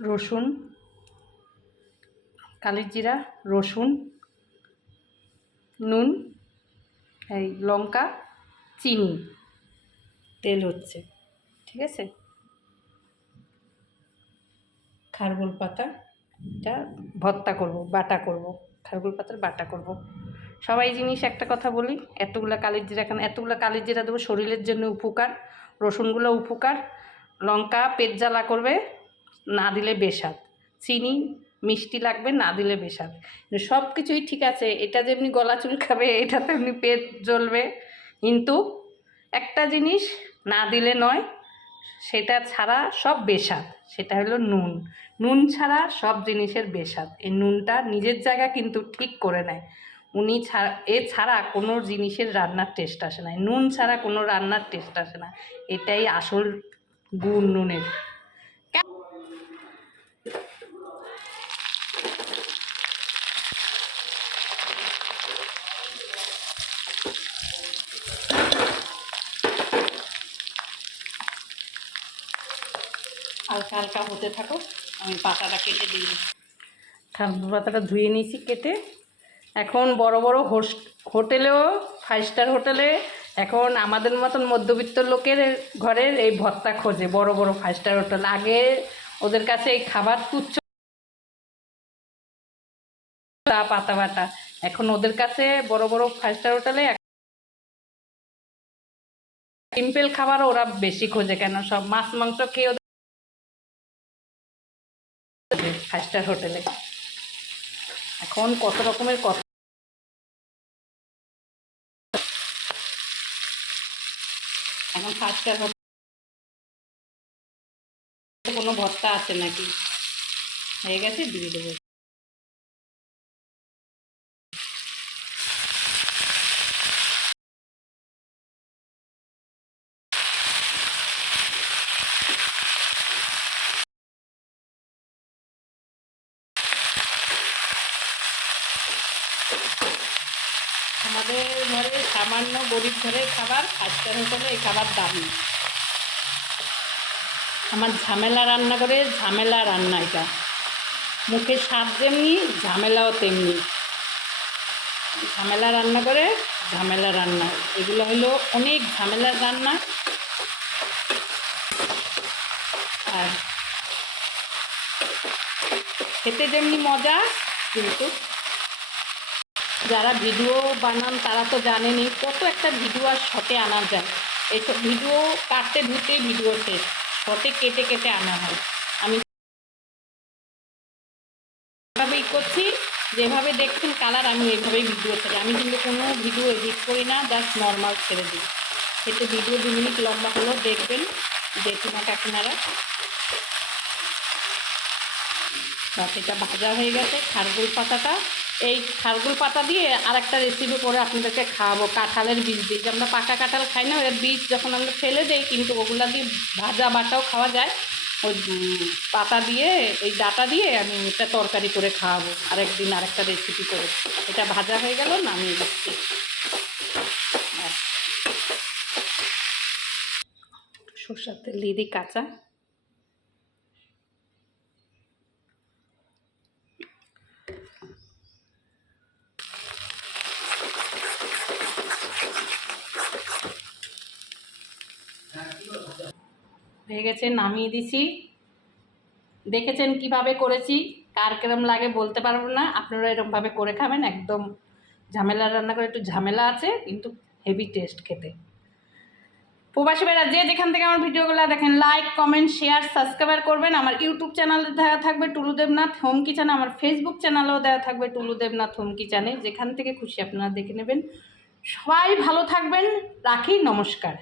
রসুন, কালির জিরা, রসুন, নুন, এই লঙ্কা, চিনি, তেল হচ্ছে, ঠিক আছে। খারগোল পাতা এটা ভর্তা করব, বাটা করব, খারগোল পাতার বাটা করব। সবাই জিনিস একটা কথা বলি, এতগুলো কালির জিরা, কেন এতগুলো কালির জিরা দেবো? শরীরের জন্য উপকার, রসুনগুলো উপকার, লঙ্কা পেট জ্বালা করবে, না দিলে বেস্বাদ, চিনি মিষ্টি লাগবে, না দিলে বেস্বাদ। সব কিছুই ঠিক আছে, এটা যেমনি গলা চুলকাবে, এটা তেমনি পেট জ্বলবে, কিন্তু একটা জিনিস না দিলে নয়, সেটা ছাড়া সব বেস্বাদ, সেটা হলো নুন। নুন ছাড়া সব জিনিসের বেস্বাদ। এই নুনটা নিজের জায়গা কিন্তু ঠিক করে নেয়। ছাড়া কোনো জিনিসের রান্নার টেস্ট আসে না, নুন ছাড়া কোনো রান্নার টেস্ট আসে না। এটাই আসল গুণ নুনের। হালকা হালকা হতে থাকো, আমি পাতাটা কেটে দিই। খারগোল পাতাটা ধুয়ে নিয়েছি কেটে। এখন বড় বড় হোটেলেও, 5 স্টার হোটেলে এখন আমাদের মতন মধ্যবিত্ত লোকের ঘরের এই ভর্তা খোঁজে, বড় বড় 5 স্টার হোটেল। আগে ওদের কাছে এই খাবার তুচ্ছ, পাতা বাটা। এখন ওদের কাছে বড় বড় 5 স্টার হোটেলে সিম্পল খাবার ওরা বেশি খোঁজে। কেন? সব মাছ মাংস খেয়ে ওদের 5 স্টার হোটেলে এখন কত রকমের কথা। এখন 5 স্টার হোটেলে কোনো ভর্তা আছে নাকি? হয়ে গেছে, দিয়ে দেবো। আমাদের ঘরে সামান্য গরিব ঘরের খাবার, 5 স্টার হোটেলে এই খাবার দামি। আমার ঝামেলা রান্না করে, ঝামেলা রান্না এটা, মুখে স্বাদ যেমনি ঝামেলাও তেমনি। ঝামেলা রান্না করে, ঝামেলা রান্না, এগুলো হলো অনেক ঝামেলার রান্না। আর খেতে যেমনি মজা, কিন্তু যারা ভিডিও বানান তারা তো জানেনই কত একটা ভিডিও আর শর্টে আনা যায়। এইসব ভিডিও কাটতে ধুতেই ভিডিও শেষ, শর্টে কেটে কেটে আনা হয়। আমি এভাবেই করছি, যেভাবে দেখছেন কালার, আমি এইভাবেই ভিডিও ছেড়ে। আমি কিন্তু কোনো ভিডিও এডিট করি না, জাস্ট নর্মাল ছেড়ে দিই। এতে ভিডিও 2 মিনিট লম্বা হলো, দেখবেন জেঠিমা কাকিনারা। বাস, এটা ভাজা হয়ে গেছে। খারগোল পাতাটা, এই খারগোল পাতা দিয়ে আরেকটা রেসিপি করে আপনাদেরকে খাওয়াবো, কাঁঠালের বীজ দিয়ে। যে আমরা পাকা কাঁঠাল খাই না, ওর বীজ যখন আমরা ফেলে দেই, কিন্তু ওগুলা দিয়ে ভাজা বাটাও খাওয়া যায়। ওই পাতা দিয়ে, এই ডাটা দিয়ে আমি এটা তরকারি করে খাওয়াবো আরেকদিন, আরেকটা রেসিপি করে। এটা ভাজা হয়ে গেল, নামিয়ে দিচ্ছি। সরষের তেল দিয়ে দিই কাঁচা। হয়ে গেছে, নামিয়ে দিছি। দেখেছেন কিভাবে করেছি, কার কেরম লাগে বলতে পারবো না। আপনারা এরকমভাবে করে খাবেন, একদম ঝামেলা রান্না করে, একটু ঝামেলা আছে কিন্তু হেভি টেস্ট খেতে। প্রবাসী ভাইরা যে যেখান থেকে আমার ভিডিওগুলো দেখেন, লাইক কমেন্ট শেয়ার সাবস্ক্রাইব করবেন। আমার ইউটিউব চ্যানেলে দেওয়া থাকবে টুলু দেবনাথ হোম কিচেন, আমার ফেসবুক চ্যানেলেও দেওয়া থাকবে টুলু দেবনাথ হোম কিচেনে, যেখান থেকে খুশি আপনারা দেখে নেবেন। সবাই ভালো থাকবেন, রাখি, নমস্কার।